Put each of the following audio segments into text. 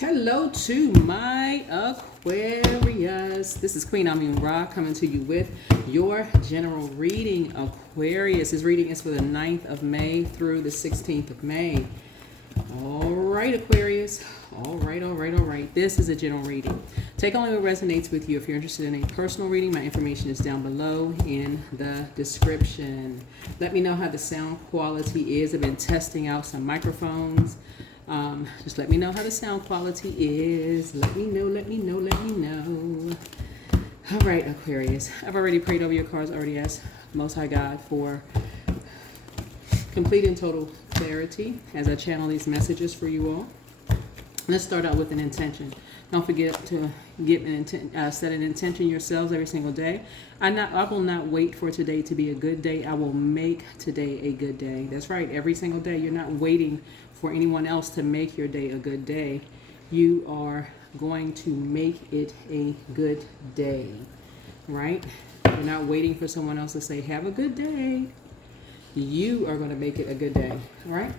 Hello to my Aquarius. This is Queen Amun Ra coming to you with your general reading. Aquarius, this reading is for the 9th of May through the 16th of May. All right, Aquarius. All right. This is a general reading. Take only what resonates with you. If you're interested in a personal reading, my information is down below in the description. Let me know how the sound quality is. I've been testing out some microphones. Just let me know how the sound quality is. Let me know. All right, Aquarius. I've already prayed over your cards, already asked Most High God for complete and total clarity as I channel these messages for you all. Let's start out with an intention. Don't forget to set an intention yourselves every single day. I will not wait for today to be a good day. I will make today a good day. That's right. Every single day. You're not waiting for anyone else to make your day a good day. You are going to make it a good day. Right? You're not waiting for someone else to say, have a good day. You are going to make it a good day. All right?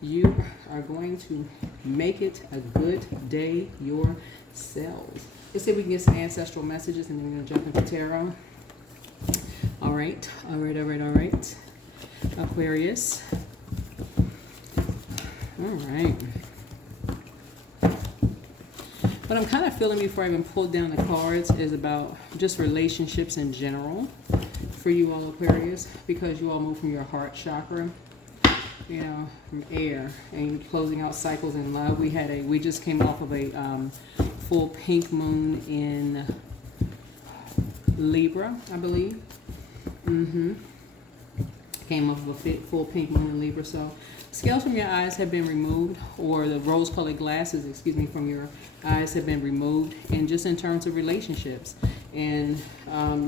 You are going to make it a good day yourselves. Let's see if we can get some ancestral messages and then we're going to jump into tarot. All right. Aquarius. All right. What I'm kind of feeling before I even pulled down the cards is about just relationships in general for you all, Aquarius, because you all move from your heart chakra, you know, from air, and closing out cycles in love. We just came off of a full pink moon in Libra, I believe. Came off of a full pink moon in Libra. So scales from your eyes have been removed, or the rose-colored glasses, from your eyes have been removed. And just in terms of relationships, and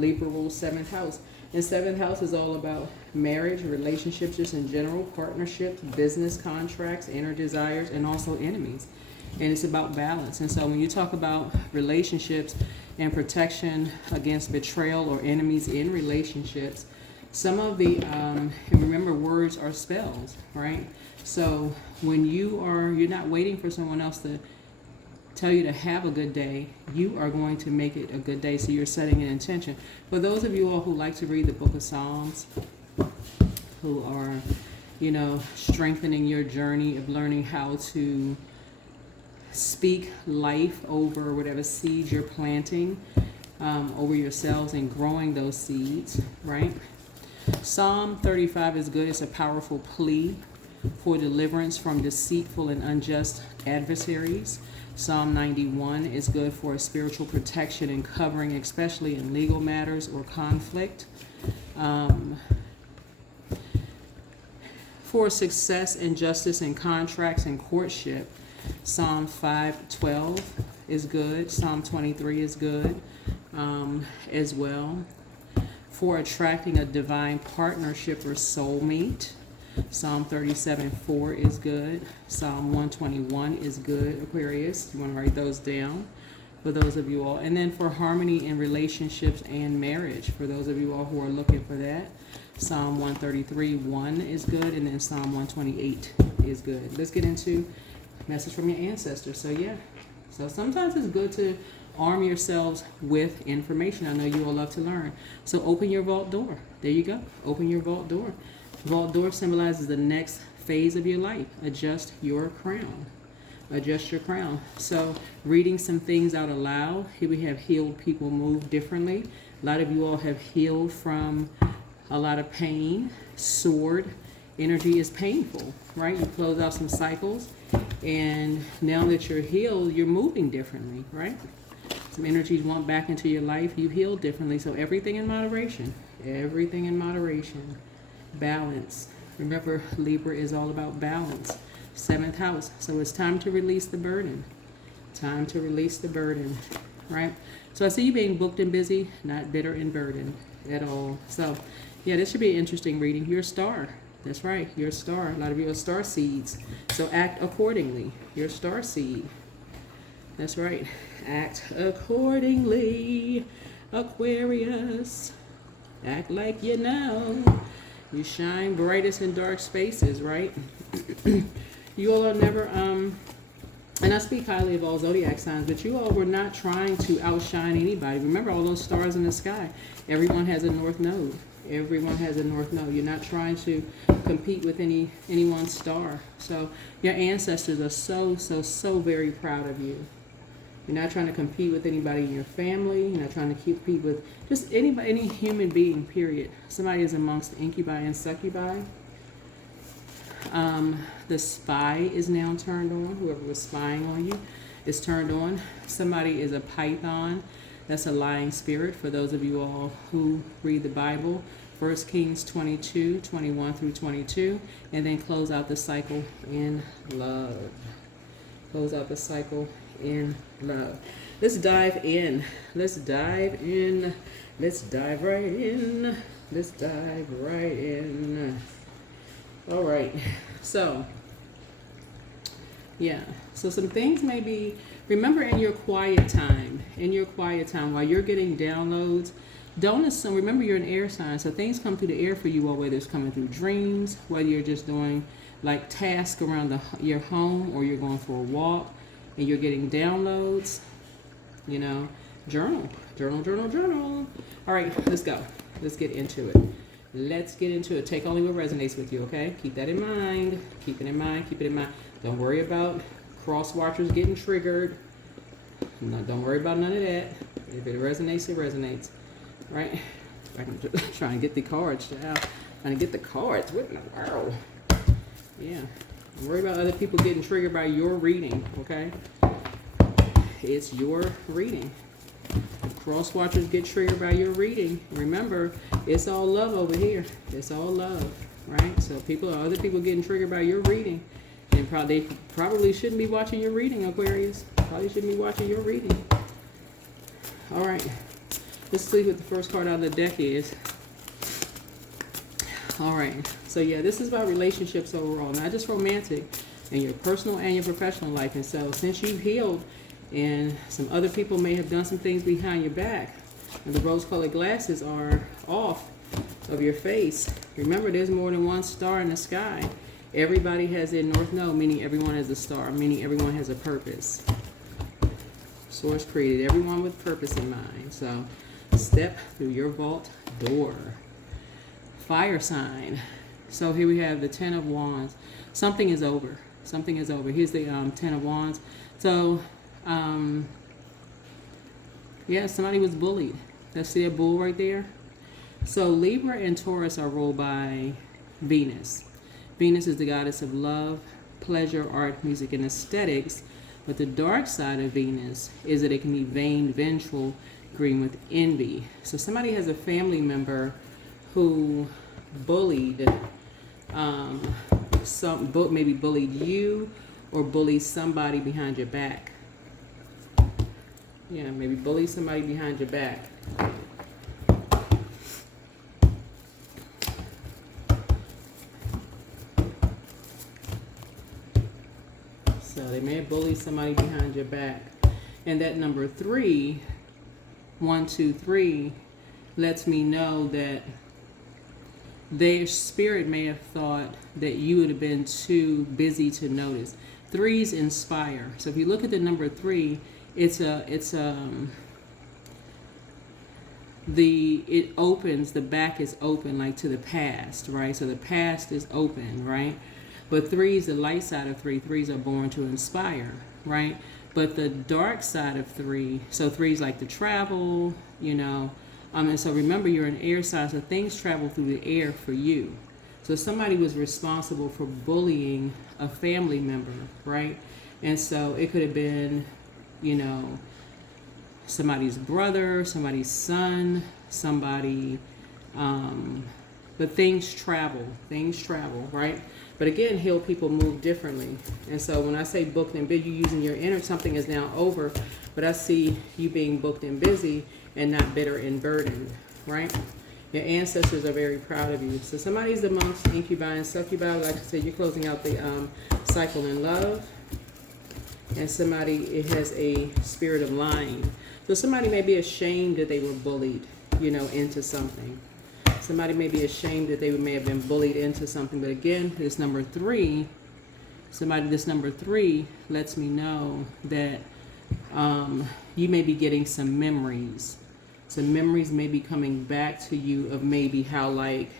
Libra rules 7th house. And 7th house is all about marriage, relationships, just in general, partnerships, business contracts, inner desires, and also enemies. And it's about balance. And so when you talk about relationships and protection against betrayal or enemies in relationships, some of the, and remember, words are spells, right? So when you're not waiting for someone else to tell you to have a good day, you are going to make it a good day. So you're setting an intention. For those of you all who like to read the book of Psalms, who are, strengthening your journey of learning how to speak life over whatever seeds you're planting over yourselves and growing those seeds, right? Psalm 35 is good. It's a powerful plea for deliverance from deceitful and unjust adversaries. Psalm 91 is good for spiritual protection and covering, especially in legal matters or conflict. For success and justice in contracts and courtship, Psalm 5:12 is good. Psalm 23 is good as well. For attracting a divine partnership or soulmate, Psalm 37:4 is good. Psalm 121 is good, Aquarius. You want to write those down for those of you all. And then for harmony in relationships and marriage, for those of you all who are looking for that, Psalm 133:1 is good. And then Psalm 128 is good. Let's get into message from your ancestors. So sometimes it's good to arm yourselves with information. I know you all love to learn. So open your vault door. There you go. Open your vault door. Vault door symbolizes the next phase of your life. Adjust your crown. Adjust your crown. So reading some things out aloud. Here we have healed people move differently. A lot of you all have healed from a lot of pain. Sword energy is painful, right? You close out some cycles. And now that you're healed, you're moving differently, right? Some energies want back into your life. You heal differently. So everything in moderation. Everything in moderation. Balance. Remember, Libra is all about balance. 7th house. So it's time to release the burden. Time to release the burden, right? So I see you being booked and busy, not bitter and burdened at all. So, yeah, this should be an interesting reading. You're a star. That's right. You're a star. A lot of you are star seeds. So act accordingly. You're a star seed. That's right. Act accordingly, Aquarius. Act like you know. You shine brightest in dark spaces, right? You all are never And I speak highly of all zodiac signs, but you all were not trying to outshine anybody. Remember all those stars in the sky. Everyone has a north node. Everyone has a north node. You're not trying to compete with anyone's star. So your ancestors are so very proud of you. You're not trying to compete with anybody in your family. You're not trying to compete with just anybody, any human being, period. Somebody is amongst incubi and succubi. The spy is now turned on. Whoever was spying on you is turned on. Somebody is a python. That's a lying spirit for those of you all who read the Bible. 1 Kings 22, 21 through 22. And then close out the cycle in love. Close out the cycle in love. Let's dive in. Let's dive in. Let's dive right in. Let's dive right in. All right. So, yeah. So some things may be, remember in your quiet time, while you're getting downloads, don't assume, remember you're an air sign, so things come through the air for you, or whether it's coming through dreams, whether you're just doing like tasks around your home, or you're going for a walk and you're getting downloads, you know, journal. All right, let's go. Let's get into it. Let's get into it. Take only what resonates with you, okay? Keep that in mind. Keep it in mind. Keep it in mind. Don't worry about cross watchers getting triggered. No, don't worry about none of that. If it resonates, it resonates. Right? I can try and get the cards out. Trying to get the cards. What in the world? Yeah. Don't worry about other people getting triggered by your reading, okay? It's your reading. Cross watchers get triggered by your reading. Remember, it's all love over here. It's all love, right? So other people getting triggered by your reading, and they probably shouldn't be watching your reading, Aquarius. Probably shouldn't be watching your reading. All right, let's see what the first card out of the deck is. All right, so yeah, this is about relationships overall, not just romantic, in your personal and your professional life. And so since you've healed, and some other people may have done some things behind your back, and the rose-colored glasses are off of your face. Remember, there's more than one star in the sky. Everybody has their north node, meaning everyone has a star, meaning everyone has a purpose. Source created everyone with purpose in mind. So step through your vault door. Fire sign. So here we have the 10 of Wands. Something is over. Something is over. Here's the 10 of Wands. So yeah, somebody was bullied. Let's see a bull right there. So Libra and Taurus are ruled by Venus. Venus is the goddess of love, pleasure, art, music, and aesthetics. But the dark side of Venus is that it can be vain, vengeful, green with envy. So somebody has a family member who bullied, maybe bullied you, or bullied somebody behind your back. Yeah, maybe bully somebody behind your back. So they may have bullied somebody behind your back. And that number 3, 1, 2, 3, lets me know that their spirit may have thought that you would have been too busy to notice. 3s inspire. So if you look at the number 3, it opens, the back is open, like to the past, right? So the past is open, right? But 3s, the light side of 3s are born to inspire, right? But the dark side of 3, so 3s like to travel, you know, and so remember, you're an air sign, so things travel through the air for you. So somebody was responsible for bullying a family member, right? And so it could have been, you know, somebody's brother, somebody's son, somebody, but things travel, right? But again, healed people move differently. And so when I say booked and busy, you're using your inner, something is now over, but I see you being booked and busy and not bitter and burdened, right? Your ancestors are very proud of you. So somebody's amongst incubi and succubi. Like I said, you're closing out the cycle in love. And somebody, it has a spirit of lying. So somebody may be ashamed that they were bullied, you know, into something. Somebody may be ashamed that they may have been bullied into something. But again, this number 3 Somebody, this number 3 lets me know that you may be getting some memories. Some memories may be coming back to you of maybe how, like,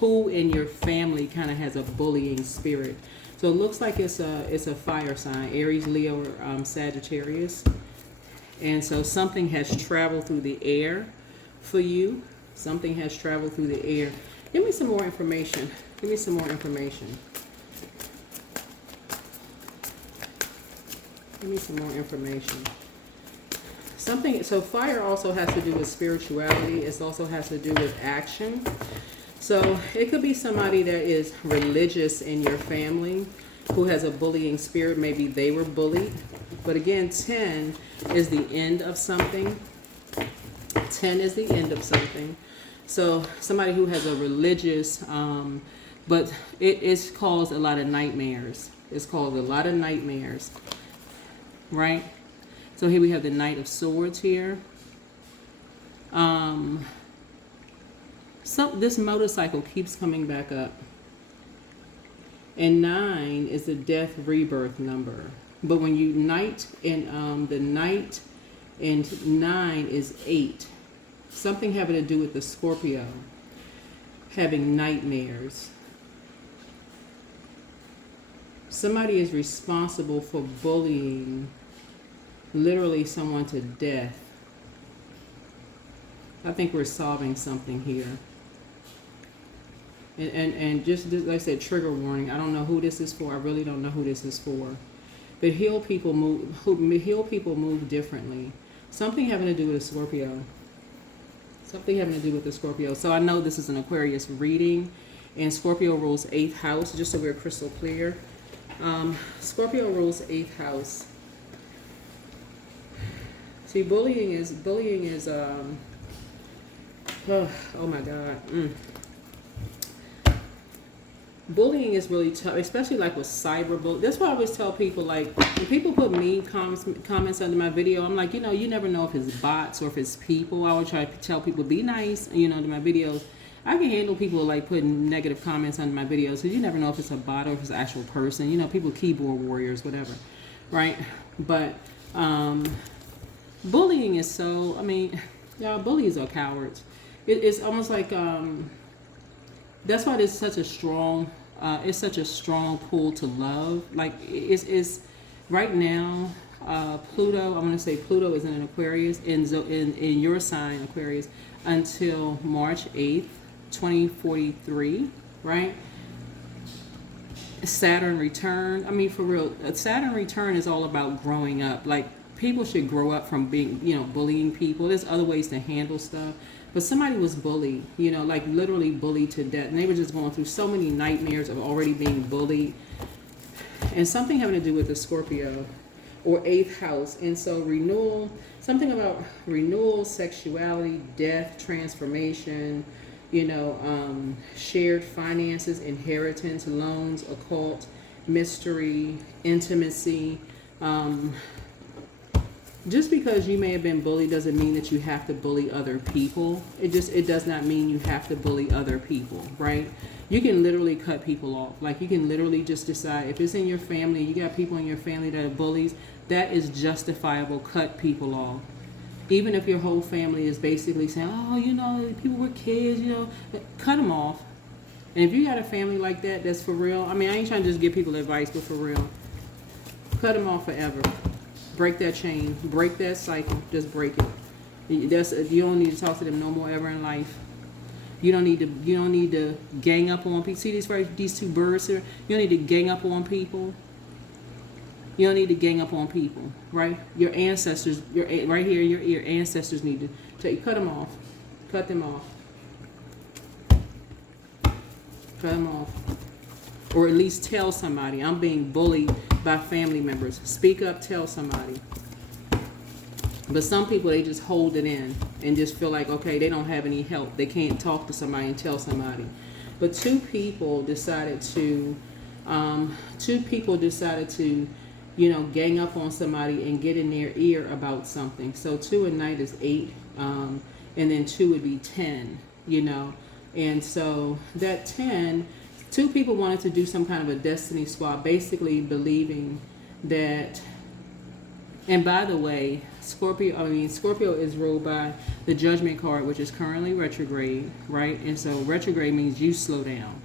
who in your family kind of has a bullying spirit. So it looks like it's a fire sign, Aries, Leo, or Sagittarius. And so something has traveled through the air for you. Something has traveled through the air. Give me some more information. Give me some more information. Give me some more information. Something, so fire also has to do with spirituality. It also has to do with action. So it could be somebody that is religious in your family who has a bullying spirit. Maybe they were bullied. But again, 10 is the end of something. 10 is the end of something. So somebody who has a religious, but it's caused a lot of nightmares. It's caused a lot of nightmares, right? So here we have the Knight of Swords here. This motorcycle keeps coming back up. And 9 is the death rebirth number. But when you Knight, and the Knight and 9 is 8. Something having to do with the Scorpio having nightmares. Somebody is responsible for bullying literally someone to death. I think we're solving something here. And just like I said, trigger warning. I don't know who this is for. I really don't know who this is for. But heal people move differently. Something having to do with a Scorpio. Something having to do with the Scorpio. So I know this is an Aquarius reading, and Scorpio rules 8th house, just so we're crystal clear. Scorpio rules 8th house. See, bullying is oh my God. Bullying is really tough, especially like with cyberbullying. That's why I always tell people, like, when people put mean comments under my video, I'm like, you never know if it's bots or if it's people. I would try to tell people, be nice, to my videos. I can handle people like putting negative comments under my videos because you never know if it's a bot or if it's an actual person. People, keyboard warriors, whatever, right? But bullying is so, y'all, bullies are cowards. It's almost like, that's why there's such a strong, it's such a strong pull to love. Like, it's right now, Pluto, I'm going to say Pluto is in an Aquarius, in your sign, Aquarius, until March 8th, 2043, right? Saturn return. For real, Saturn return is all about growing up. Like, people should grow up from being, bullying people. There's other ways to handle stuff. But somebody was bullied, like literally bullied to death. And they were just going through so many nightmares of already being bullied. And something having to do with the Scorpio or 8th house. And so renewal, something about renewal, sexuality, death, transformation, shared finances, inheritance, loans, occult, mystery, intimacy. Just because you may have been bullied doesn't mean that you have to bully other people. It does not mean you have to bully other people, right? You can literally cut people off. Like, you can literally just decide, if it's in your family, you got people in your family that are bullies, that is justifiable. Cut people off. Even if your whole family is basically saying, oh, people were kids, cut them off. And if you got a family like that, that's for real. I ain't trying to just give people advice, but for real, cut them off forever. Break that chain, break that cycle, just break it. You don't need to talk to them no more ever in life. You don't need to gang up on people. See these two birds here? You don't need to gang up on people. You don't need to gang up on people, right? Your ancestors, right here, your ancestors need to cut them off. Cut them off. Cut them off. Or at least tell somebody, I'm being bullied by family members. Speak up, tell somebody. But some people, they just hold it in and just feel like, okay, they don't have any help. They can't talk to somebody and tell somebody. But two people decided to, gang up on somebody and get in their ear about something. So 2 and night is 8, and then 2 would be 10, And so that 10 Two people wanted to do some kind of a destiny swap, basically believing that, and by the way, Scorpio is ruled by the Judgment card, which is currently retrograde, right? And so retrograde means you slow down.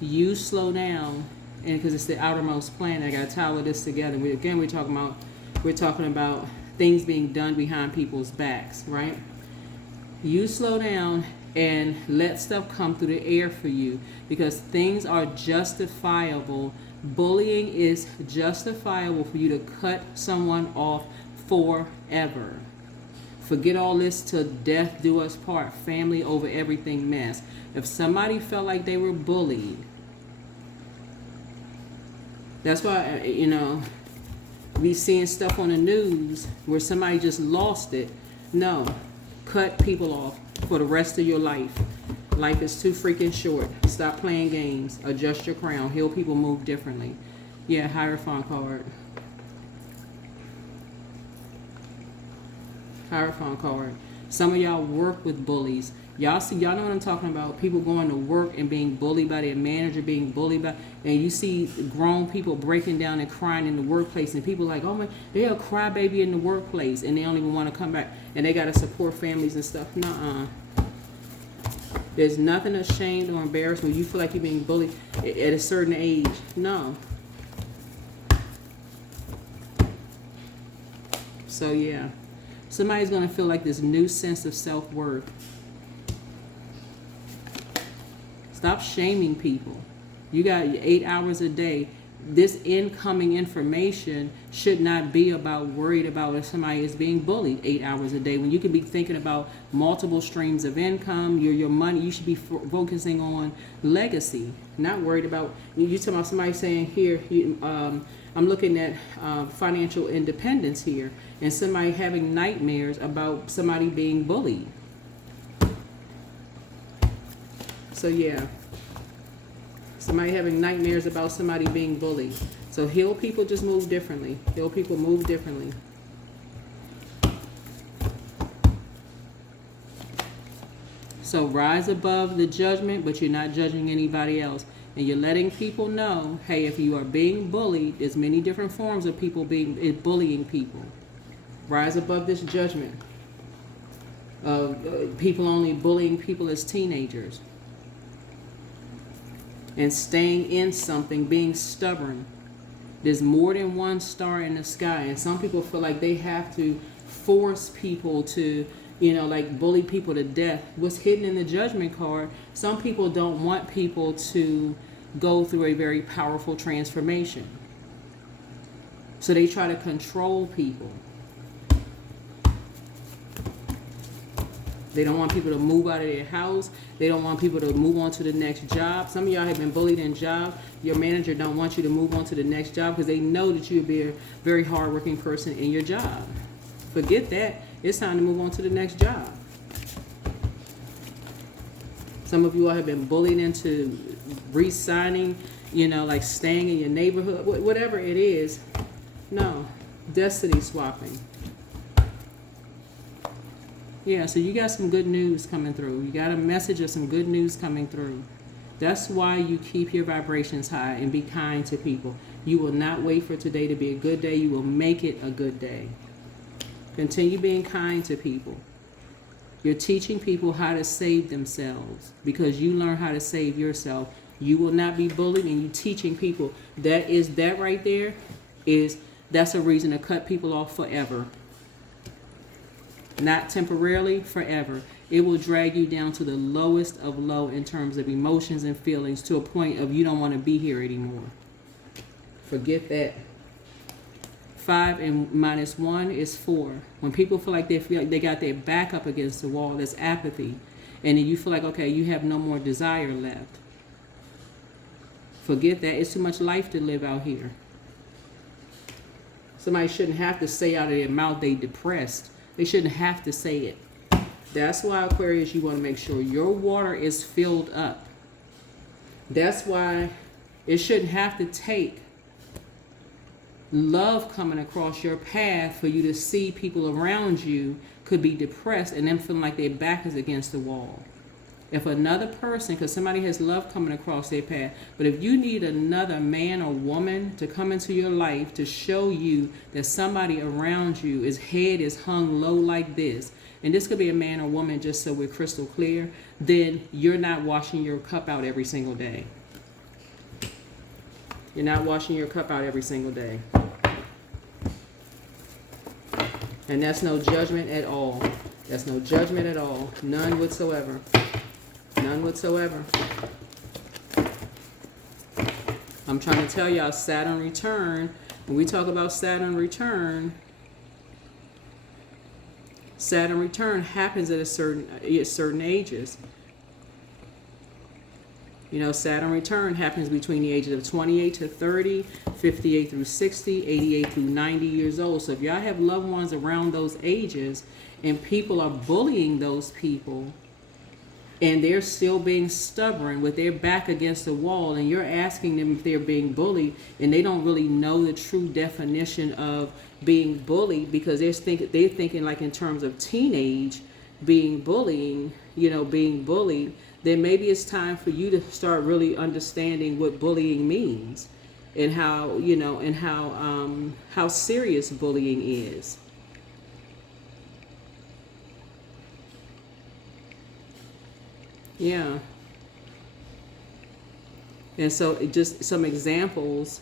You slow down, and because it's the outermost planet, I got to tie all of this together. We're talking about things being done behind people's backs, right? You slow down and let stuff come through the air for you, because things are justifiable. Bullying is justifiable for you to cut someone off forever. Forget all this till death do us part, family over everything mess. If somebody felt like they were bullied, that's why, we seeing stuff on the news where somebody just lost it. No, cut people off for the rest of your life. Life is too freaking short. Stop playing games. Adjust your crown. Heal people, move differently. Yeah, Hierophant card. Hierophant card. Some of y'all work with bullies. Y'all know what I'm talking about. People going to work and being bullied by their manager, being bullied by, and you see grown people breaking down and crying in the workplace, and people like, oh my, they're a crybaby in the workplace, and they don't even want to come back, and they got to support families and stuff. Nuh-uh. There's nothing ashamed or embarrassed when you feel like you're being bullied at a certain age. No. So yeah, somebody's going to feel like this new sense of self-worth. Stop shaming people. You got 8 hours a day. This incoming information should not be worried about if somebody is being bullied 8 hours a day. When you can be thinking about multiple streams of income, your money, you should be focusing on legacy, not worried about, you talking about somebody saying here, I'm looking at financial independence here, and somebody having nightmares about somebody being bullied. So yeah, somebody having nightmares about somebody being bullied. So heal people, just move differently. Heal people, move differently. So rise above the judgment, but you're not judging anybody else. And you're letting people know, hey, if you are being bullied, there's many different forms of people bullying people. Rise above this judgment of people only bullying people as teenagers. And staying in something, being stubborn. There's more than one star in the sky, and some people feel like they have to force people to, like bully people to death. What's hidden in the Judgment card, some people don't want people to go through a very powerful transformation. So they try to control people. They don't want people to move out of their house. They don't want people to move on to the next job. Some of y'all have been bullied in jobs. Your manager don't want you to move on to the next job because they know that you'll be a very hardworking person in your job. Forget that. It's time to move on to the next job. Some of you all have been bullied into re-signing, like staying in your neighborhood, whatever it is. No, destiny swapping. Yeah, so you got some good news coming through. You got a message of some good news coming through. That's why you keep your vibrations high and be kind to people. You will not wait for today to be a good day. You will make it a good day. Continue being kind to people. You're teaching people how to save themselves because you learn how to save yourself. You will not be bullied, and you teaching people. That right there that's a reason to cut people off forever. Not temporarily, forever. It will drag you down to the lowest of low in terms of emotions and feelings, to a point of you don't want to be here anymore. Forget that. 5 and minus 1 is 4. When people feel like they got their back up against the wall, that's apathy. And then you feel like, okay, you have no more desire left. Forget that. It's too much life to live out here. Somebody shouldn't have to say out of their mouth they depressed. They shouldn't have to say it. That's why, Aquarius, you want to make sure your water is filled up. That's why it shouldn't have to take love coming across your path for you to see people around you could be depressed and them feeling like their back is against the wall. If another person, because somebody has love coming across their path, but if you need another man or woman to come into your life to show you that somebody around you, his head is hung low like this, and this could be a man or woman, just so we're crystal clear, then you're not washing your cup out every single day. You're not washing your cup out every single day. And that's no judgment at all. That's no judgment at all. None whatsoever. None whatsoever. I'm trying to tell y'all, Saturn return, when we talk about Saturn return happens at certain ages. You know, Saturn return happens between the ages of 28 to 30, 58 through 60, 88 through 90 years old. So if y'all have loved ones around those ages and people are bullying those people, and they're still being stubborn with their back against the wall, and you're asking them if they're being bullied, and they don't really know the true definition of being bullied, because they're thinking like in terms of teenage being bullying, being bullied, then maybe it's time for you to start really understanding what bullying means, and how, how serious bullying is. Yeah. And so just some examples.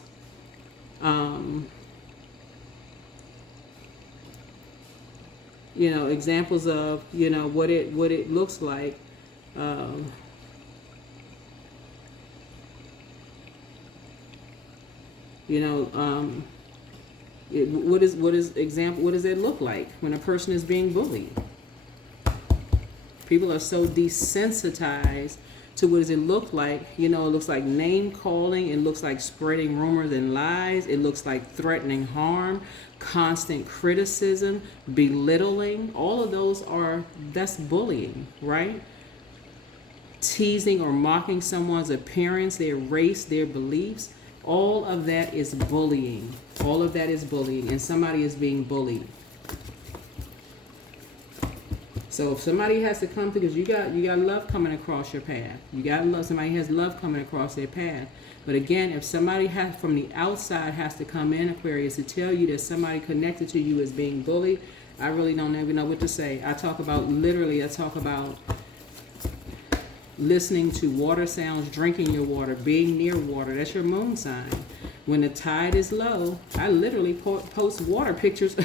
Examples of, what it looks like. What does it look like when a person is being bullied? People are so desensitized to what does it look like. It looks like name calling. It looks like spreading rumors and lies. It looks like threatening harm, constant criticism, belittling. All of those that's bullying, right? Teasing or mocking someone's appearance, their race, their beliefs. All of that is bullying. All of that is bullying, and somebody is being bullied. So if somebody has to come, because you got love coming across your path. You got love. Somebody has love coming across their path. But again, if somebody from the outside has to come in, Aquarius, to tell you that somebody connected to you is being bullied, I really don't even know what to say. I talk about listening to water sounds, drinking your water, being near water. That's your moon sign. When the tide is low, I literally post water pictures,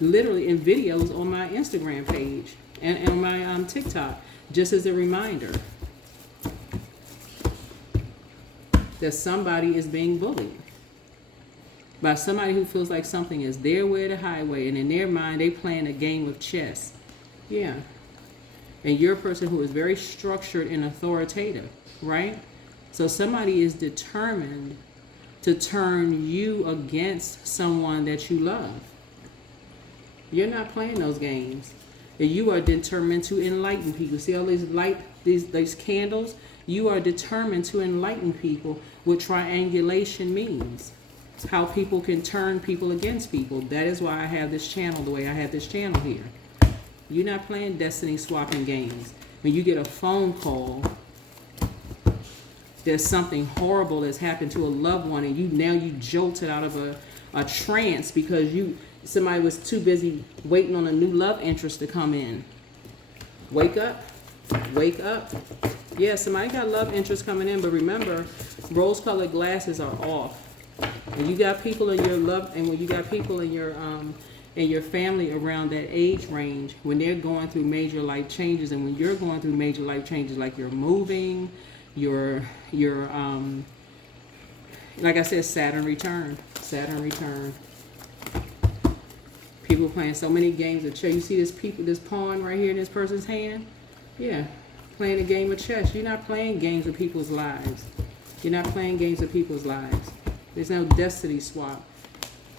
literally in videos on my Instagram page and on my TikTok, just as a reminder that somebody is being bullied by somebody who feels like something is their way or the highway, and in their mind they playing a game of chess. Yeah. And you're a person who is very structured and authoritative, right? So somebody is determined to turn you against someone that you love. You're not playing those games. And you are determined to enlighten people. See all these candles? You are determined to enlighten people what triangulation means. How people can turn people against people. That is why I have this channel the way I have this channel here. You're not playing destiny swapping games. When you get a phone call, there's something horrible that's happened to a loved one, and you jolted out of a trance because somebody was too busy waiting on a new love interest to come in. Wake up. Wake up. Yeah, somebody got love interest coming in, but remember, rose-colored glasses are off. When you got people in your love, and when you got people in your family around that age range, when they're going through major life changes, and when you're going through major life changes, like you're moving, you're like I said, Saturn return. People playing so many games of chess. You see this pawn right here in this person's hand? Yeah, playing a game of chess. You're not playing games with people's lives. You're not playing games with people's lives. There's no destiny swap.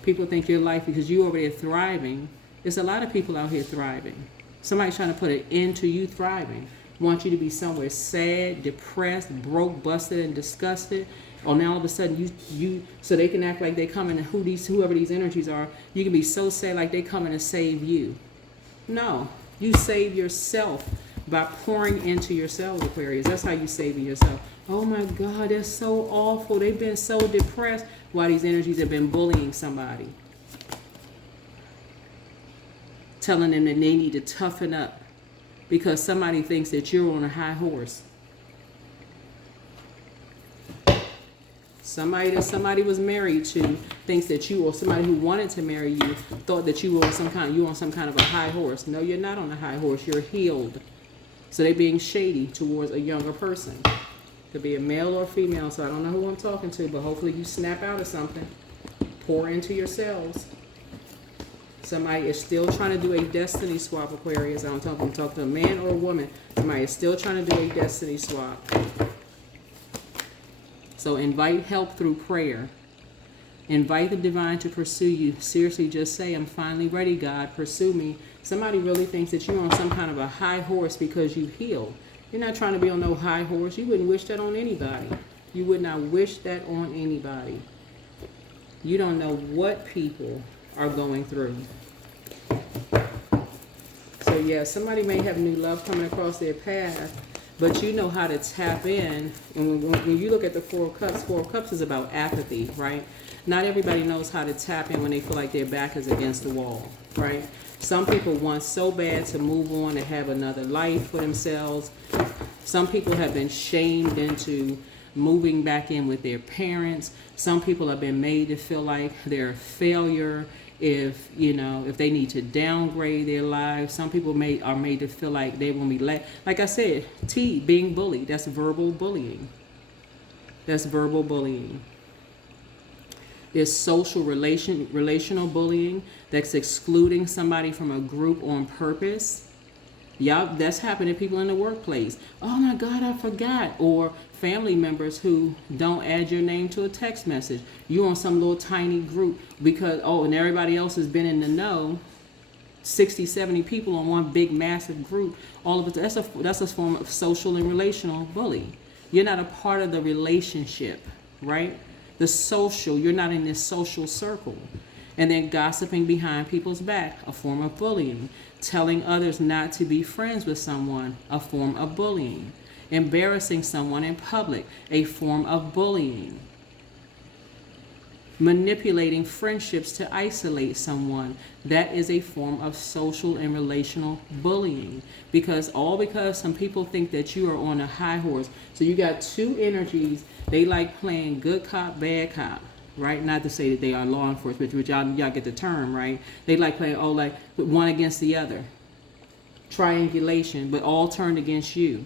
People think your life, because you over there thriving, there's a lot of people out here thriving. Somebody's trying to put an end to you thriving. Want you to be somewhere sad, depressed, broke, busted, and disgusted. Or now all of a sudden you so they can act like they coming, and whoever these energies are, you can be so sad like they coming to save you. No, you save yourself by pouring into yourself, Aquarius. That's how you saving yourself. Oh my God, that's so awful. They've been so depressed while these energies have been bullying somebody. Telling them that they need to toughen up because somebody thinks that you're on a high horse. Somebody that somebody was married to thinks that you, or somebody who wanted to marry you, thought that you were on some kind of a high horse. No, you're not on a high horse. You're healed. So they're being shady towards a younger person. Could be a male or female, so I don't know who I'm talking to, but hopefully you snap out of something. Pour into yourselves. Somebody is still trying to do a destiny swap, Aquarius. I don't know if I'm talking to a man or a woman. Somebody is still trying to do a destiny swap. So invite help through prayer. Invite the divine to pursue you. Seriously, just say, I'm finally ready, God. Pursue me. Somebody really thinks that you're on some kind of a high horse because you've healed. You're not trying to be on no high horse. You wouldn't wish that on anybody. You would not wish that on anybody. You don't know what people are going through. So yeah, somebody may have new love coming across their path, but you know how to tap in. And when you look at the Four of Cups is about apathy, right? Not everybody knows how to tap in when they feel like their back is against the wall, right? Some people want so bad to move on and have another life for themselves. Some people have been shamed into moving back in with their parents. Some people have been made to feel like they're a failure if they need to downgrade their lives. Some people are made to feel like they will be like I said, being bullied. That's verbal bullying. That's verbal bullying. There's social relational bullying. That's excluding somebody from a group on purpose. Yeah, that's happening to people in the workplace. Oh my God, I forgot. Or family members who don't add your name to a text message. You on some little tiny group because, and everybody else has been in the know. 60, 70 people on one big massive group. All of it. That's a form of social and relational bullying. You're not a part of the relationship, right? The social, you're not in this social circle. And then gossiping behind people's back, a form of bullying. Telling others not to be friends with someone, a form of bullying. Embarrassing someone in public, a form of bullying. Manipulating friendships to isolate someone, that is a form of social and relational bullying. Because some people think that you are on a high horse. So you got two energies. They like playing good cop, bad cop. Right? Not to say that they are law enforcement, which y'all get the term, right? They like playing one against the other. Triangulation, but all turned against you.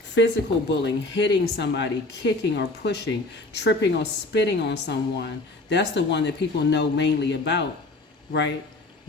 Physical bullying, hitting somebody, kicking or pushing, tripping or spitting on someone. That's the one that people know mainly about, right?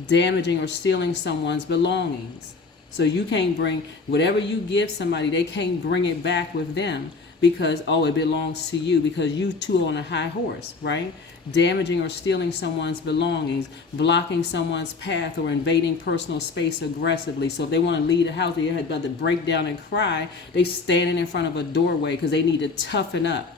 Damaging or stealing someone's belongings. So you can't bring, whatever you give somebody, they can't bring it back with them. Because, it belongs to you, because you two are on a high horse, right? Damaging or stealing someone's belongings, blocking someone's path, or invading personal space aggressively. So if they want to leave the house, they had to break down and cry, they standing in front of a doorway because they need to toughen up,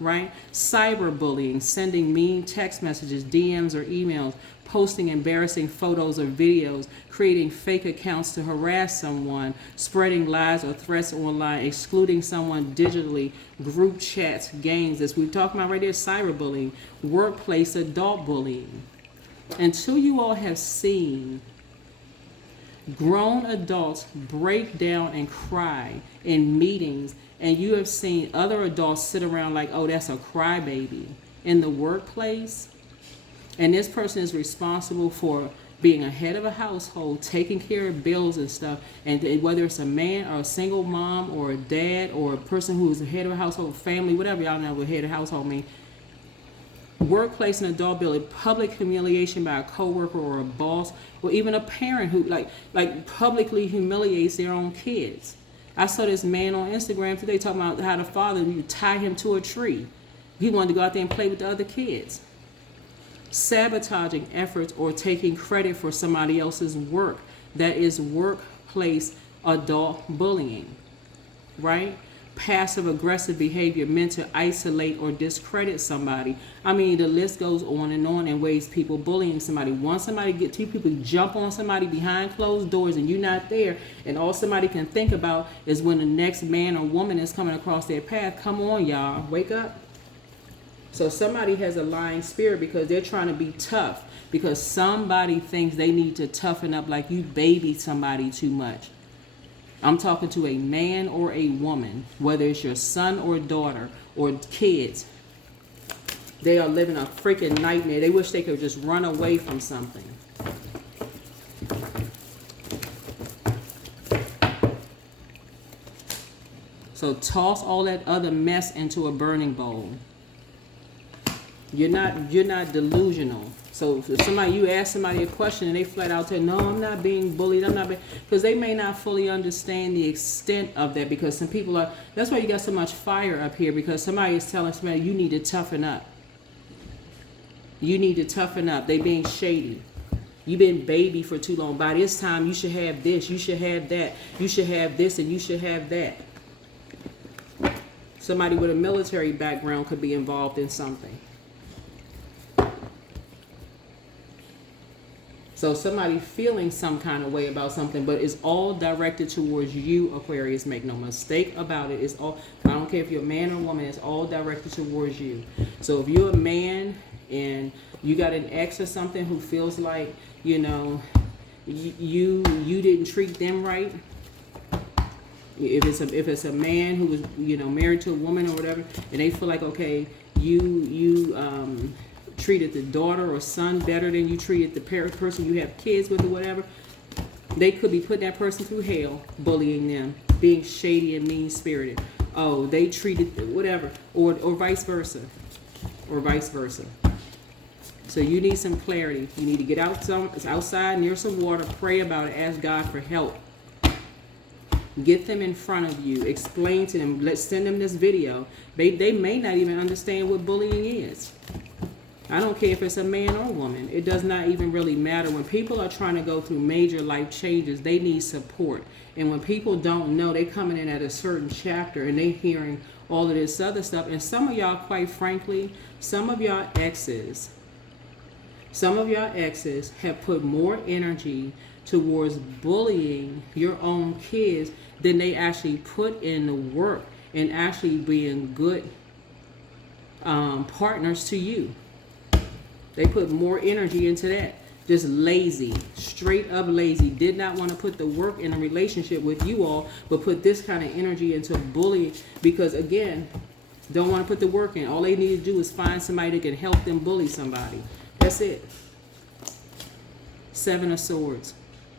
right? Cyberbullying, sending mean text messages, DMs or emails, posting embarrassing photos or videos, creating fake accounts to harass someone, spreading lies or threats online, excluding someone digitally, group chats, games, as we've talked about right there, cyberbullying, workplace adult bullying. Until you all have seen grown adults break down and cry in meetings, and you have seen other adults sit around like, that's a crybaby in the workplace, and this person is responsible for being a head of a household, taking care of bills and stuff, and whether it's a man or a single mom or a dad or a person who is the head of a household, family, whatever y'all know what head of household means, workplace and adult bullying, public humiliation by a coworker or a boss, or even a parent who like publicly humiliates their own kids. I saw this man on Instagram today talking about how the father, you tie him to a tree. He wanted to go out there and play with the other kids. Sabotaging efforts or taking credit for somebody else's work. That is workplace adult bullying, right? passive aggressive behavior meant to isolate or discredit somebody. I mean, the list goes on in ways people bullying somebody. Once somebody two people jump on somebody behind closed doors and you're not there, and all somebody can think about is when the next man or woman is coming across their path. Come on, y'all, wake up. So somebody has a lying spirit because they're trying to be tough, because somebody thinks they need to toughen up, like you baby somebody too much. I'm talking to a man or a woman, whether it's your son or daughter or kids. They are living a freaking nightmare. They wish they could just run away from something. So toss all that other mess into a burning bowl. You're not delusional. So if you ask somebody a question and they flat out say, no, I'm not being bullied, because they may not fully understand the extent of that, because some people are, that's why you got so much fire up here, because somebody is telling somebody, you need to toughen up. You need to toughen up. They being shady. You've been baby for too long. By this time, you should have this, you should have that, you should have this, and you should have that. Somebody with a military background could be involved in something. So somebody feeling some kind of way about something, but it's all directed towards you, Aquarius. Make no mistake about it. It's all, I don't care if you're a man or woman, it's all directed towards you. So if you're a man and you got an ex or something who feels like, you know, you didn't treat them right. If it's a man who was, you know, married to a woman or whatever, and they feel like, okay, you treated the daughter or son better than you treated the person you have kids with or whatever, they could be putting that person through hell, bullying them, being shady and mean-spirited. Oh, they treated whatever, or vice versa, So you need some clarity. You need to get outside near some water, pray about it, ask God for help. Get them in front of you, explain to them, let's send them this video. They may not even understand what bullying is. I don't care if it's a man or a woman. It does not even really matter. When people are trying to go through major life changes, they need support. And when people don't know, they coming in at a certain chapter and they hearing all of this other stuff. And some of y'all, quite frankly, some of y'all exes have put more energy towards bullying your own kids than they actually put in the work and actually being good partners to you. They put more energy into that. Just lazy, straight up lazy. Did not want to put the work in a relationship with you all, but put this kind of energy into bullying because, again, don't want to put the work in. All they need to do is find somebody that can help them bully somebody. That's it. 7 of Swords.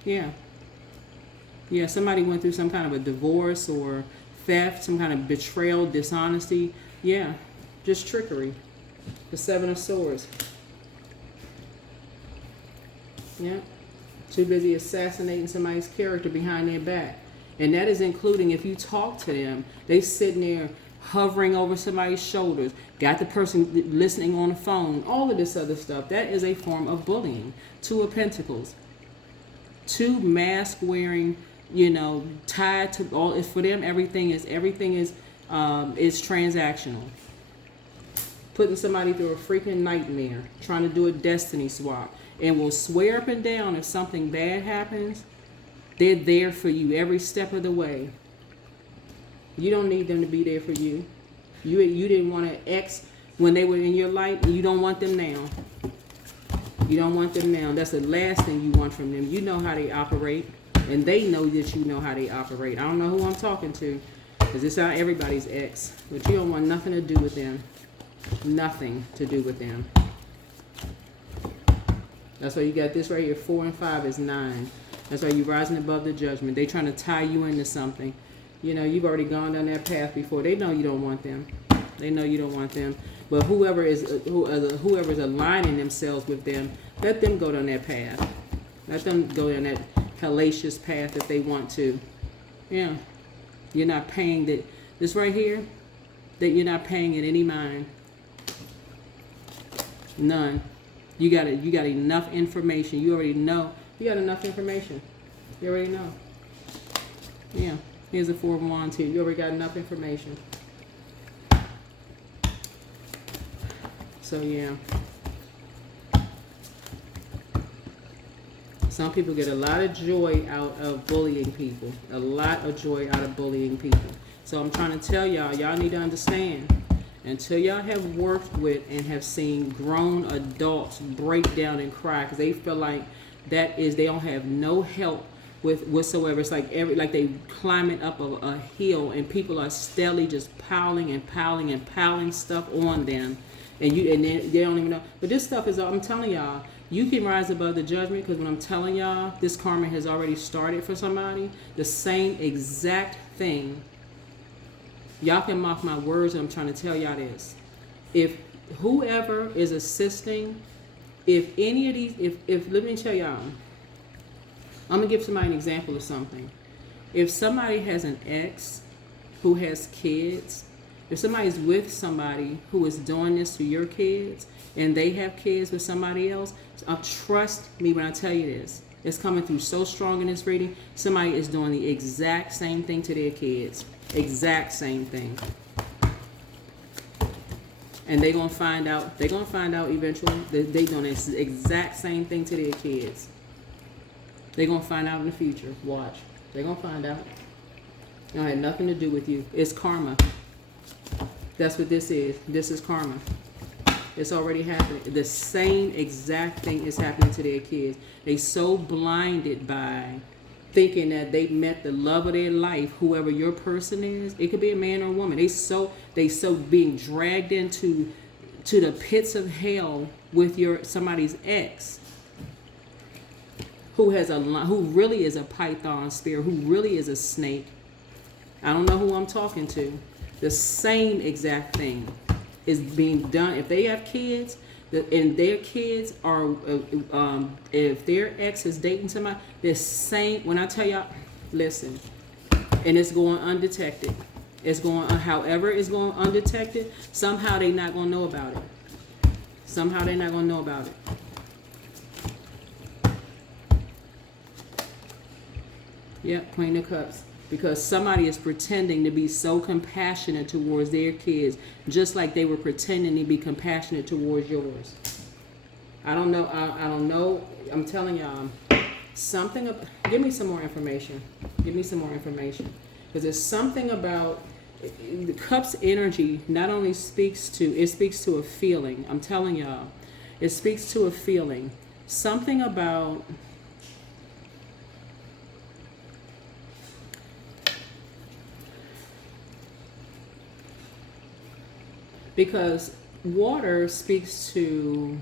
Yeah, somebody went through some kind of a divorce or theft, some kind of betrayal, dishonesty. Yeah, just trickery. The 7 of Swords. Yeah, too busy assassinating somebody's character behind their back. And that is including if you talk to them, they sitting there hovering over somebody's shoulders, got the person listening on the phone, all of this other stuff. That is a form of bullying. 2 of Pentacles. 2 mask wearing, you know, tied to all. For them, everything is transactional. Putting somebody through a freaking nightmare, trying to do a destiny swap, and will swear up and down if something bad happens, they're there for you every step of the way. You don't need them to be there for you. You didn't want an ex when they were in your life, and you don't want them now. You don't want them now. That's the last thing you want from them. You know how they operate, and they know that you know how they operate. I don't know who I'm talking to, because it's not everybody's ex, but you don't want nothing to do with them. Nothing to do with them. That's why you got this right here. 4 and 5 is 9. That's why you're rising above the judgment. They trying to tie you into something. You know, you've already gone down that path before. They know you don't want them. They know you don't want them. But whoever is aligning themselves with them, let them go down that path. Let them go down that hellacious path if they want to. Yeah. You're not paying that. This right here, that you're not paying in any mind. None. You got enough information. You already know. You got enough information. You already know. Yeah. Here's the Four of Wands here. You already got enough information. So, yeah. Some people get a lot of joy out of bullying people. A lot of joy out of bullying people. So I'm trying to tell y'all, y'all need to understand. Until y'all have worked with and have seen grown adults break down and cry because they feel like they don't have no help with whatsoever. It's like they climbing up a hill and people are steadily just piling stuff on them, and then they don't even know. But this stuff is, I'm telling y'all, you can rise above the judgment, because when I'm telling y'all, this karma has already started for somebody. The same exact thing. Y'all can mark my words, and I'm trying to tell y'all this. If whoever is assisting, if any of these, if let me tell y'all, I'm going to give somebody an example of something. If somebody has an ex who has kids, if somebody's with somebody who is doing this to your kids, and they have kids with somebody else, trust me when I tell you this. It's coming through so strong in this reading. Somebody is doing the exact same thing to their kids. Exact same thing. And they're going to find out. They're going to find out eventually that they're doing the exact same thing to their kids. They're going to find out in the future. Watch. They're going to find out. It had nothing to do with you. It's karma. That's what this is. This is karma. It's already happening. The same exact thing is happening to their kids. They so blinded by thinking that they met the love of their life, whoever your person is. It could be a man or a woman. They so being dragged into the pits of hell with somebody's ex, who really is a python spirit, who really is a snake. I don't know who I'm talking to. The same exact thing is being done. If they have kids, and their kids are, if their ex is dating somebody, the same. When I tell y'all, listen, and it's going undetected. It's going, however it's going undetected. Somehow they're not gonna know about it. Somehow they're not gonna know about it. Yep, Queen of Cups. Because somebody is pretending to be so compassionate towards their kids, just like they were pretending to be compassionate towards yours. I don't know. I don't know. I'm telling y'all something. Give me some more information. Give me some more information. Because there's something about the Cups energy. Not only speaks to a feeling. I'm telling y'all, it speaks to a feeling. Something about. Because water speaks to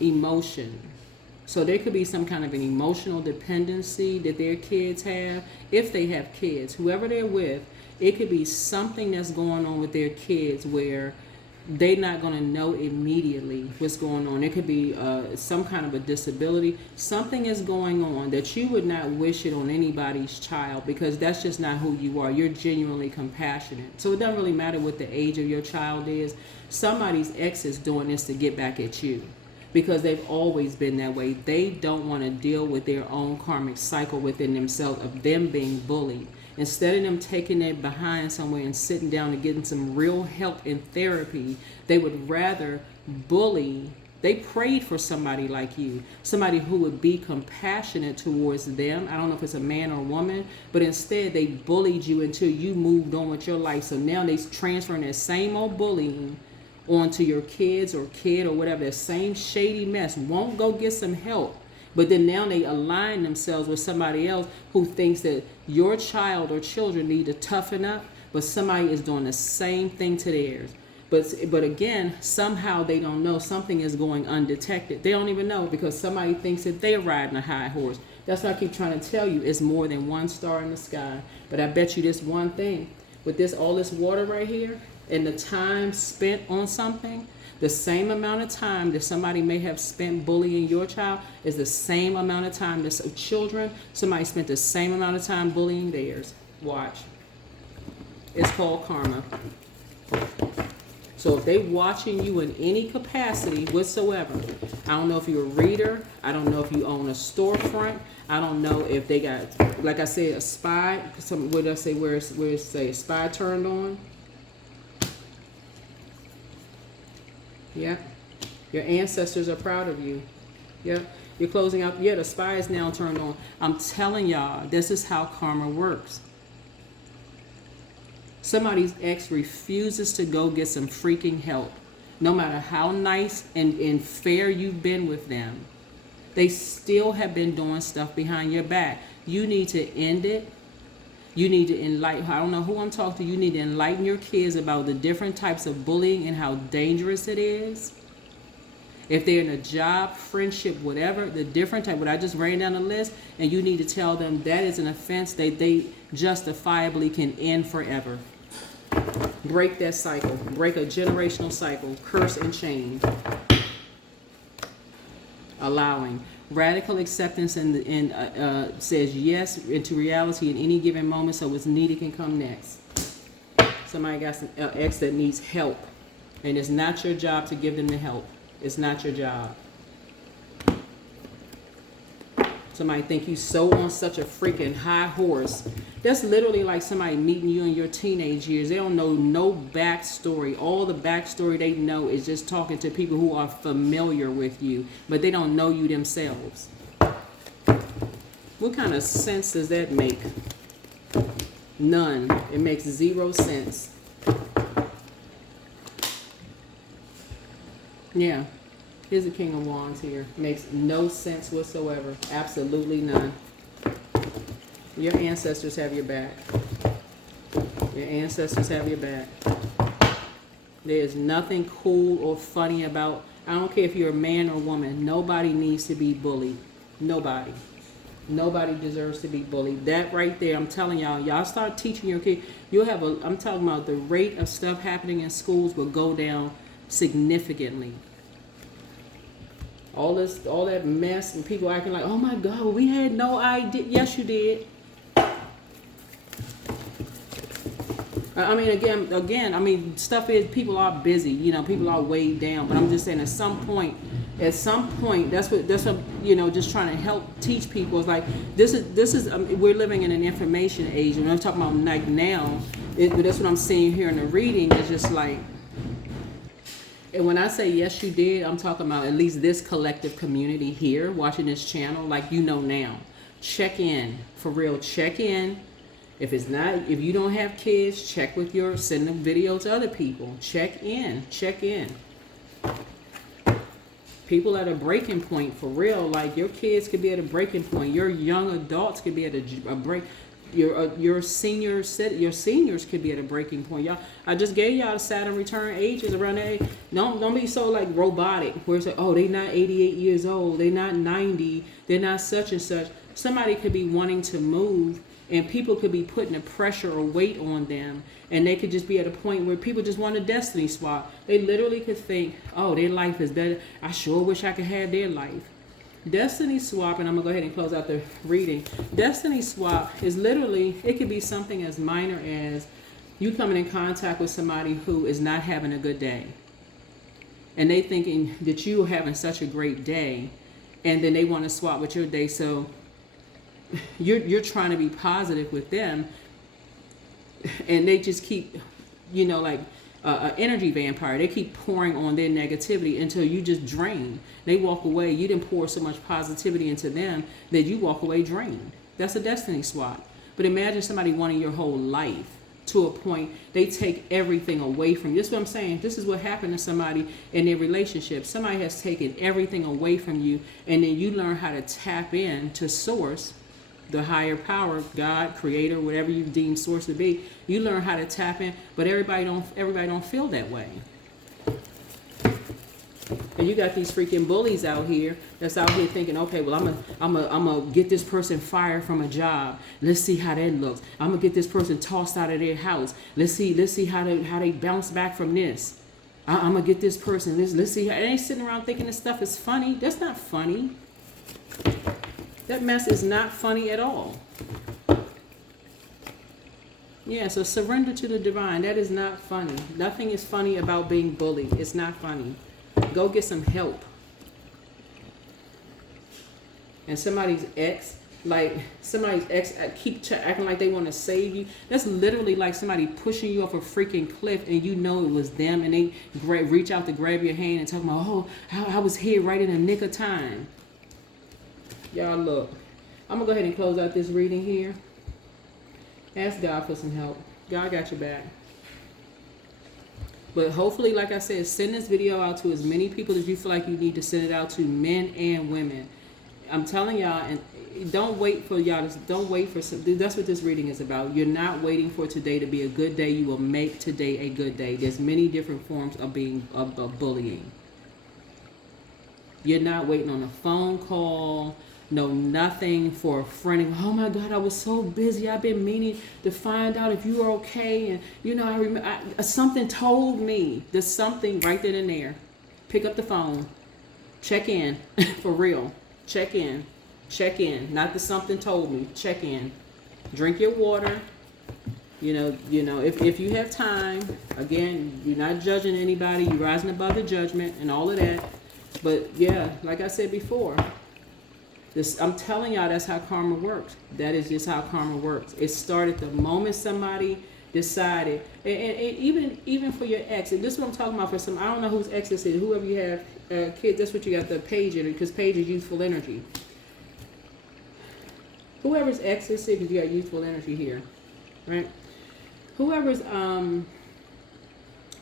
emotion. So there could be some kind of an emotional dependency that their kids have. If they have kids, whoever they're with, it could be something that's going on with their kids where they're not going to know immediately what's going on. It could be some kind of a disability. Something is going on that you would not wish it on anybody's child, because that's just not who you are. You're genuinely compassionate. So it doesn't really matter what the age of your child is. Somebody's ex is doing this to get back at you, because they've always been that way. They don't want to deal with their own karmic cycle within themselves of them being bullied. Instead of them taking it behind somewhere and sitting down and getting some real help in therapy, they would rather bully. They prayed for somebody like you, somebody who would be compassionate towards them. I don't know if it's a man or a woman, but instead they bullied you until you moved on with your life. So now they're transferring that same old bullying onto your kids or kid or whatever, that same shady mess. Won't go get some help. But then now they align themselves with somebody else who thinks that your child or children need to toughen up, but somebody is doing the same thing to theirs. But again, somehow they don't know. Something is going undetected. They don't even know, because somebody thinks that they're riding a high horse. That's why I keep trying to tell you, it's more than one star in the sky. But I bet you this one thing, with all this water right here, and the time spent on something, the same amount of time that somebody may have spent bullying your child is the same amount of time that children, somebody spent the same amount of time bullying theirs. Watch. It's called karma. So if they watching you in any capacity whatsoever, I don't know if you're a reader, I don't know if you own a storefront, I don't know if they got, like I said, a spy. What did I say? Where it say spy turned on? Yeah. Your ancestors are proud of you. Yeah. You're closing out. Yeah, the spy is now turned on. I'm telling y'all, this is how karma works. Somebody's ex refuses to go get some freaking help. No matter how nice and fair you've been with them, they still have been doing stuff behind your back. You need to end it. You need to enlighten, I don't know who I'm talking to, you need to enlighten your kids about the different types of bullying and how dangerous it is. If they're in a job, friendship, whatever, the different type, what I just ran down the list, and you need to tell them that is an offense they justifiably can end forever. Break that cycle. Break a generational cycle. Curse and change. Allowing. Radical acceptance and says yes into reality in any given moment so what's needed can come next. Somebody got some ex that needs help. And it's not your job to give them the help. It's not your job. Somebody think you so on such a freaking high horse. That's literally like somebody meeting you in your teenage years. They don't know no backstory. All the backstory they know is just talking to people who are familiar with you, but they don't know you themselves. What kind of sense does that make? None. It makes 0 sense. Yeah. Here's the King of Wands here. Makes no sense whatsoever. Absolutely none. Your ancestors have your back. Your ancestors have your back. There's nothing cool or funny about, I don't care if you're a man or woman, nobody needs to be bullied. Nobody. Nobody deserves to be bullied. That right there, I'm telling y'all, y'all start teaching your kids. You'll have a, I'm talking about the rate of stuff happening in schools will go down significantly. All that mess and people acting like, oh my God, we had no idea. Yes, you did. I mean, again, I mean, stuff is, people are busy, you know, people are weighed down, but I'm just saying at some point, that's what, you know, just trying to help teach people. It's like, this is we're living in an information age, and I'm talking about like now, but that's what I'm seeing here in the reading. It's just like, and when I say yes, you did, I'm talking about at least this collective community here watching this channel, like you know now. Check in, for real, check in. If it's not, if you don't have kids, check with your, send the video to other people. Check in, check in. People at a breaking point, for real, like your kids could be at a breaking point. Your young adults could be at a break. Your seniors could be at a breaking point. Y'all, I just gave y'all the Saturn return ages around that age. Don't be so like robotic where it's like, oh, they not 88 years old, they not 90, they're not such and such. Somebody could be wanting to move, and people could be putting a pressure or weight on them, and they could just be at a point where people just want a destiny swap. They literally could think, oh, their life is better. I sure wish I could have their life. Destiny swap, and I'm going to go ahead and close out the reading. Destiny swap is literally, it could be something as minor as you coming in contact with somebody who is not having a good day. And they thinking that you are having such a great day, and then they want to swap with your day. So you're trying to be positive with them, and they just keep, you know, like an energy vampire. They keep pouring on their negativity until you just drain. They walk away. You didn't pour so much positivity into them that you walk away drained. That's a destiny swap. But imagine somebody wanting your whole life to a point they take everything away from you. This is what I'm saying. This is what happened to somebody in their relationship. Somebody has taken everything away from you, and then you learn how to tap in to source, the higher power, God, creator, whatever you deem source to be. You learn how to tap in, but everybody don't feel that way. And you got these freaking bullies out here that's out here thinking, okay, well, I'm gonna get this person fired from a job. Let's see how that looks. I'm gonna get this person tossed out of their house. Let's see how they bounce back from this. I'm gonna get this person. Let's see. They ain't sitting around thinking this stuff is funny. That's not funny. That mess is not funny at all. Yeah, so surrender to the divine. That is not funny. Nothing is funny about being bullied. It's not funny. Go get some help. And somebody's ex keep acting like they want to save you. That's literally like somebody pushing you off a freaking cliff and you know it was them, and they reach out to grab your hand and talk about, oh, I was here right in the nick of time. Y'all, look, I'm gonna go ahead and close out this reading here. Ask God for some help. God got your back. But hopefully, like I said, send this video out to as many people as you feel like you need to send it out to, men and women. I'm telling y'all, and don't wait for that's what this reading is about. You're not waiting for today to be a good day. You will make today a good day. There's many different forms of bullying. You're not waiting on a phone call, no nothing for a friend. Oh my God, I was so busy. I've been meaning to find out if you are okay. And you know, I remember something told me. There's something right then and there. Pick up the phone. Check in. For real. Check in. Check in. Not that something told me. Check in. Drink your water. You know, if you have time, again, you're not judging anybody. You're rising above the judgment and all of that. But yeah, like I said before, I'm telling y'all, that's how karma works. That is just how karma works. It started the moment somebody decided, and even for your ex, and this is what I'm talking about for some, I don't know whose ex this is, whoever you have, kids, that's what you got the page in, because page is youthful energy. Whoever's ex this is, because you got youthful energy here, right? Whoever's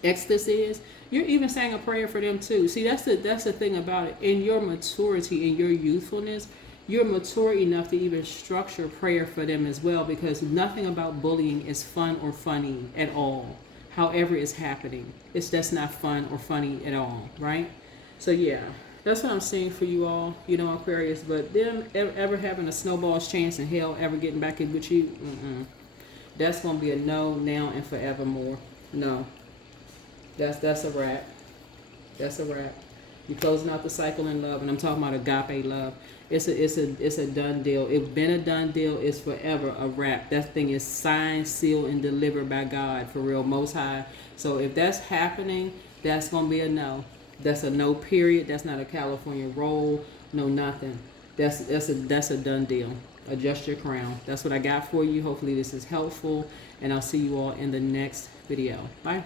ex this is, you're even saying a prayer for them too. See, that's the thing about it. In your maturity, in your youthfulness, you're mature enough to even structure prayer for them as well, because nothing about bullying is fun or funny at all. However it's happening, that's not fun or funny at all, right? So yeah, that's what I'm saying for you all, you know, Aquarius. But them ever having a snowball's chance in hell ever getting back in with you, that's gonna be a no now and forevermore. No. That's a wrap. That's a wrap. You're closing out the cycle in love, and I'm talking about agape love. It's a done deal. It's been a done deal. It's forever a wrap. That thing is signed, sealed, and delivered by God, for real, Most High. So if that's happening, that's gonna be a no. That's a no, period. That's not a California roll. No, nothing. That's a done deal. Adjust your crown. That's what I got for you. Hopefully this is helpful, and I'll see you all in the next video. Bye.